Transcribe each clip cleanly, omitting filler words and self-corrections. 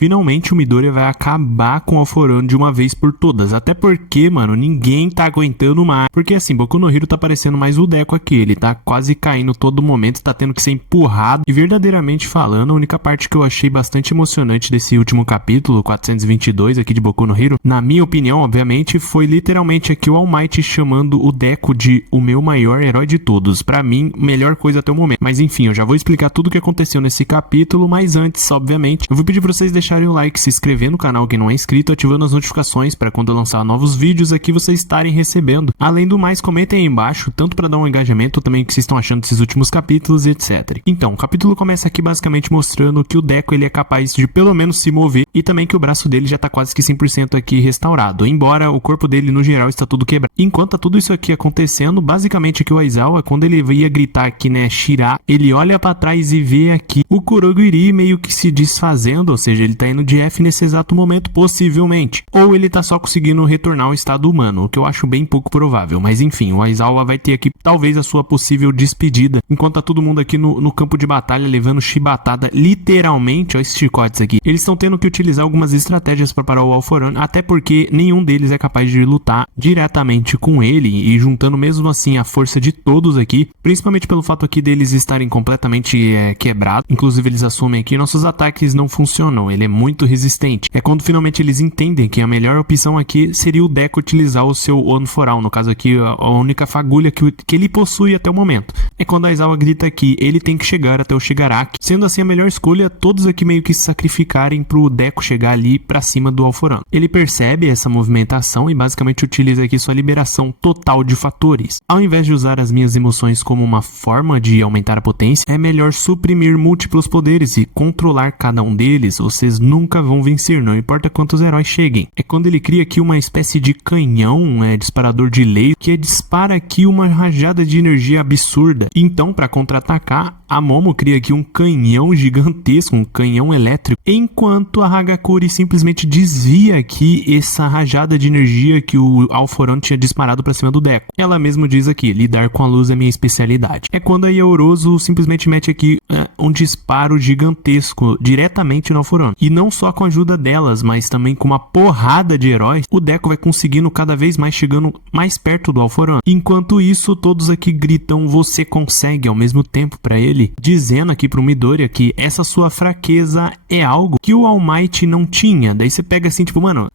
finalmente o Midoriya vai acabar com o Alforano de uma vez por todas. Até porque, mano, ninguém tá aguentando mais. Porque assim, Boku no Hero tá parecendo mais o Deco aqui. Ele tá quase caindo todo momento, tá tendo que ser empurrado. E verdadeiramente falando, a única parte que eu achei bastante emocionante desse último capítulo, 422 aqui de Boku no Hero, na minha opinião, obviamente, foi literalmente aqui o All Might chamando o Deco de o meu maior herói de todos. Pra mim, melhor coisa até o momento. Mas enfim, eu já vou explicar tudo o que aconteceu nesse capítulo, mas antes, obviamente, eu vou pedir pra vocês deixarem o like, se inscrever no canal quem não é inscrito, ativando as notificações para quando eu lançar novos vídeos aqui vocês estarem recebendo. Além do mais, comentem aí embaixo, tanto para dar um engajamento, também o que vocês estão achando desses últimos capítulos e etc. Então, o capítulo começa aqui basicamente mostrando que o Deco ele é capaz de pelo menos se mover e também que o braço dele já tá quase que 100% aqui restaurado, embora o corpo dele no geral está tudo quebrado. Enquanto tá tudo isso aqui acontecendo, basicamente aqui o Aizawa, quando ele ia gritar aqui, né, Shira, ele olha para trás e vê aqui o Kurogiri meio que se desfazendo, ou seja, ele tá indo de F nesse exato momento, possivelmente. Ou ele tá só conseguindo retornar ao estado humano, o que eu acho bem pouco provável. Mas enfim, o Aizawa vai ter aqui talvez a sua possível despedida, enquanto tá todo mundo aqui no campo de batalha levando chibatada, literalmente, ó, esses chicotes aqui. Eles estão tendo que utilizar algumas estratégias para parar o Alforano, até porque nenhum deles é capaz de lutar diretamente com ele, e juntando mesmo assim a força de todos aqui, principalmente pelo fato aqui deles estarem completamente quebrados. Inclusive eles assumem que nossos ataques não funcionam, ele é muito resistente. É quando finalmente eles entendem que a melhor opção aqui seria o Deco utilizar o seu One for All, no caso aqui a única fagulha que ele possui até o momento. É quando a Aizawa grita que ele tem que chegar até o Shigaraki, sendo assim a melhor escolha todos aqui meio que se sacrificarem pro Deco chegar ali pra cima do Alforano. Ele percebe essa movimentação e basicamente utiliza aqui sua liberação total de fatores. Ao invés de usar as minhas emoções como uma forma de aumentar a potência, é melhor suprimir múltiplos poderes e controlar cada um deles. Vocês nunca vão vencer, não importa quantos heróis cheguem. É quando ele cria aqui uma espécie de canhão, disparador de laser, que dispara aqui uma rajada de energia absurda. Então, para contra-atacar, a Momo cria aqui um canhão gigantesco, um canhão elétrico, enquanto a Hagakure simplesmente desvia aqui essa rajada de energia que o Alforano tinha disparado para cima do Deco. Ela mesmo diz aqui, lidar com a luz é minha especialidade. É quando a Yorozu simplesmente mete aqui um disparo gigantesco diretamente no Alforano. E não só com a ajuda delas, mas também com uma porrada de heróis, o Deco vai conseguindo cada vez mais chegando mais perto do Alforano. Enquanto isso, todos aqui gritam, você consegue, ao mesmo tempo para ele, dizendo aqui pro Midoriya que essa sua fraqueza é algo que o All Might não tinha. Daí você pega assim, tipo, mano,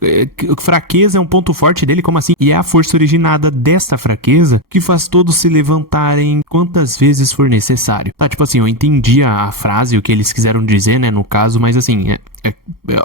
fraqueza é um ponto forte dele, como assim? E é a força originada desta fraqueza que faz todos se levantarem quantas vezes for necessário. Tá, tipo assim, eu entendi a frase, o que eles quiseram dizer, né, no caso, mas assim,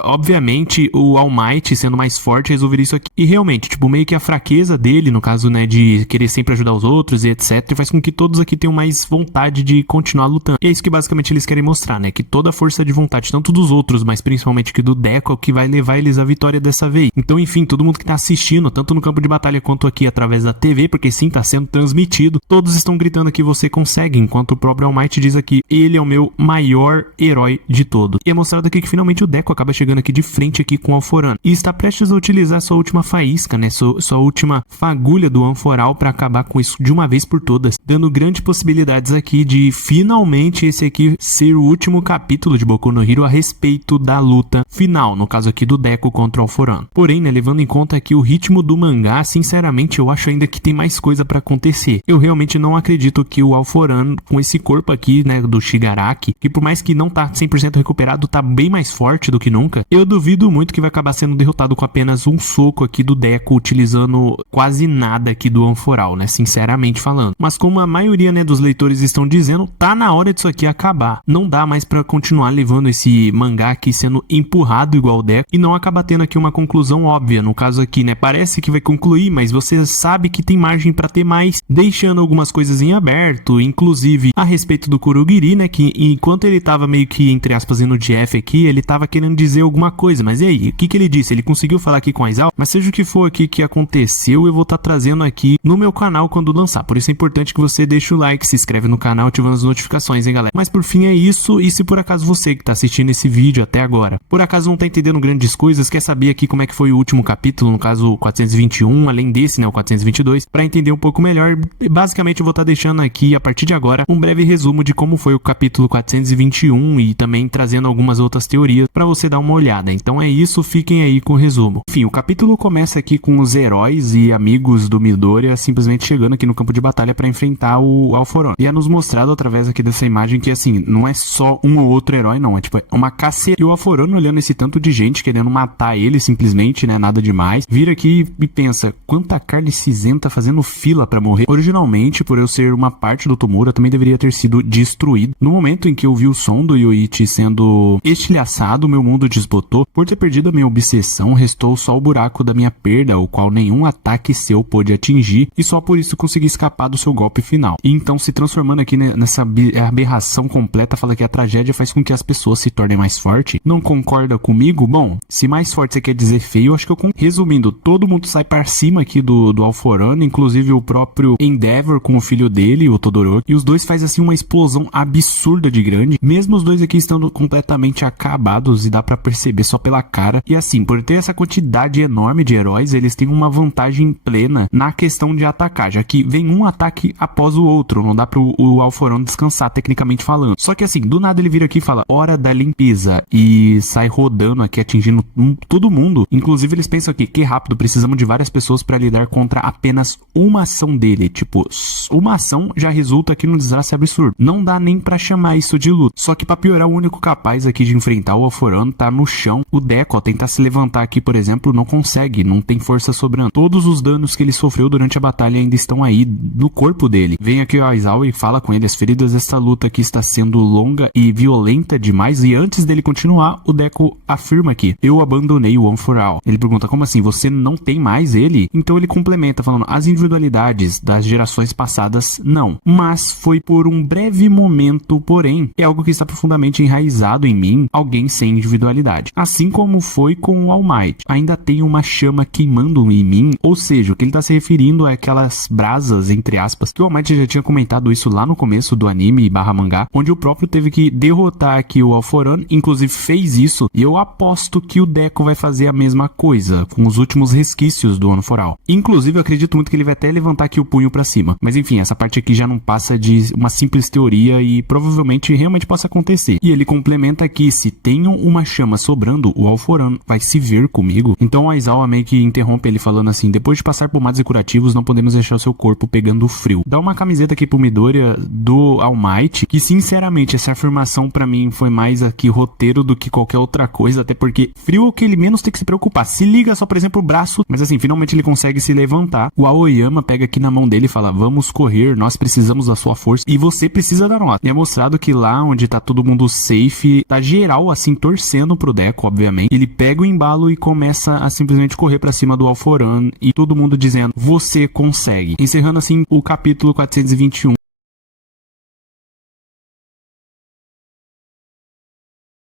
obviamente o All Might sendo mais forte resolveria isso aqui. E realmente, tipo, meio que a fraqueza dele, no caso, né, de querer sempre ajudar os outros e etc, faz com que todos aqui tenham mais vontade de continuar lutando. E é isso que basicamente eles querem mostrar, né, que toda a força de vontade, tanto dos outros, mas principalmente que do Deco, é o que vai levar eles à vitória dessa vez. Então, enfim, todo mundo que tá assistindo, tanto no campo de batalha quanto aqui através da TV, porque sim, tá sendo transmitido, todos estão gritando que você consegue, enquanto o próprio All Might diz aqui, ele é o meu maior herói de todos. E é mostrado aqui que finalmente o Deco acaba chegando aqui de frente aqui com o Alforano e está prestes a utilizar sua última faísca, né, sua última fagulha do Anforal para acabar com isso de uma vez por todas, dando grandes possibilidades aqui de finalmente esse aqui ser o último capítulo de Boku no Hero a respeito da luta final, no caso aqui do Deco contra o Alforano. Porém, né, levando em conta aqui o ritmo do mangá, sinceramente eu acho ainda que tem mais coisa para acontecer. Eu realmente não acredito que o Alforano, com esse corpo aqui, né, do Shigaraki, que por mais que não tá 100% recuperado, tá bem mais forte do que nunca, eu duvido muito que vai acabar sendo derrotado com apenas um soco aqui do Deco, utilizando quase nada aqui do Anforal, né, sinceramente falando. Mas como a maioria, né, dos leitores estão dizendo, tá na hora disso aqui acabar. Não dá mais pra continuar levando esse mangá aqui sendo empurrado igual o Deco e não acabar tendo aqui uma conclusão óbvia. No caso aqui, né, parece que vai concluir, mas você sabe que tem margem pra ter mais, deixando algumas coisas em aberto, inclusive a respeito do Kurogiri, né, que enquanto ele tava meio que, entre aspas, indo de F aqui, ele tava querendo dizer alguma coisa, mas e aí? O que ele disse? Ele conseguiu falar aqui com a Aizawa? Mas seja o que for aqui que aconteceu, eu vou estar trazendo aqui no meu canal quando lançar. Por isso é importante que você deixe o like, se inscreve no canal, ativando as notificações, hein, galera? Mas por fim é isso, e se por acaso você que tá assistindo esse vídeo até agora, por acaso não tá entendendo grandes coisas, quer saber aqui como é que foi o último capítulo, no caso o 421, além desse, né, o 422, pra entender um pouco melhor, basicamente eu vou estar deixando aqui, a partir de agora, um breve resumo de como foi o capítulo 421 e também trazendo algumas outras teorias pra você dar uma olhada. Então é isso, fiquem aí com o resumo. Enfim, o capítulo começa aqui com os heróis e amigos do Midoriya simplesmente chegando aqui no campo de batalha pra enfrentar o All-For-One. E é nos mostrado através aqui dessa imagem que, assim, não é só um ou outro herói, não. É tipo, é uma caceta. E o All-For-One olhando esse tanto de gente querendo matar ele simplesmente, né? Nada demais. Vira aqui e pensa, quanta carne cinzenta fazendo fila pra morrer. Originalmente, por eu ser uma parte do Tomura, também deveria ter sido destruído. No momento em que eu vi o som do Yoichi sendo estilhaçado, meu mundo desbotou. Por ter perdido a minha obsessão, restou só o buraco da minha perda, o qual nenhum ataque seu pôde atingir, e só por isso consegui escapar do seu golpe final. E então, se transformando aqui nessa aberração completa, fala que a tragédia faz com que as pessoas se tornem mais fortes. Não concorda comigo? Bom, se mais forte você quer dizer feio, eu acho que eu concordo. Resumindo, todo mundo sai para cima aqui do All-For-One, inclusive o próprio Endeavor com o filho dele, o Todoroki, e os dois fazem assim uma explosão absurda de grande, mesmo os dois aqui estando completamente acabados, e dá pra perceber só pela cara. E assim, por ter essa quantidade enorme de heróis, eles têm uma vantagem plena na questão de atacar, já que vem um ataque após o outro, não dá pro All-For-One descansar, tecnicamente falando. Só que assim, do nada ele vira aqui e fala, hora da limpeza, e sai rodando aqui, atingindo todo mundo. Inclusive eles pensam aqui, que rápido, precisamos de várias pessoas pra lidar contra apenas uma ação dele. Tipo, uma ação já resulta aqui num desastre absurdo. Não dá nem pra chamar isso de luta. Só que pra piorar, o único capaz aqui de enfrentar o All-For-One tá no chão. O Deco, ó, tentar se levantar aqui, por exemplo, não consegue, não tem força sobrando. Todos os danos que ele sofreu durante a batalha ainda estão aí no corpo dele. Vem aqui o Aizawa e fala com ele, as feridas dessa luta aqui está sendo longa e violenta demais, e antes dele continuar, o Deco afirma aqui, eu abandonei o One for All. Ele pergunta, como assim, você não tem mais ele? Então ele complementa falando, as individualidades das gerações passadas, não. Mas foi por um breve momento, porém, é algo que está profundamente enraizado em mim, alguém sem individualidade. Assim como foi com o All Might. Ainda tem uma chama queimando em mim, ou seja, o que ele está se referindo é aquelas brasas, entre aspas, que o All Might já tinha comentado isso lá no começo do anime barra mangá, onde o próprio teve que derrotar aqui o All-For-One, inclusive fez isso, e eu aposto que o Deco vai fazer a mesma coisa, com os últimos resquícios do One for All. Inclusive, eu acredito muito que ele vai até levantar aqui o punho pra cima. Mas enfim, essa parte aqui já não passa de uma simples teoria e provavelmente realmente possa acontecer. E ele complementa aqui, se tenham uma chama sobrando, o All-For-One vai se ver comigo. Então o Aizawa meio que interrompe ele falando assim, depois de passar pomadas e curativos, não podemos deixar o seu corpo pegando frio. Dá uma camiseta aqui pro Midoriya do All Might, que sinceramente essa afirmação pra mim foi mais aqui roteiro do que qualquer outra coisa, até porque frio é o que ele menos tem que se preocupar. Se liga só, por exemplo, o braço, mas assim, finalmente ele consegue se levantar. O Aoyama pega aqui na mão dele e fala, vamos correr, nós precisamos da sua força e você precisa da nossa. E é mostrado que lá onde tá todo mundo safe, tá geral assim, torcendo pro Deco, obviamente. Ele pega o embalo e começa a simplesmente correr pra cima do All-For-One e todo mundo dizendo, você consegue. Encerrando assim o capítulo 421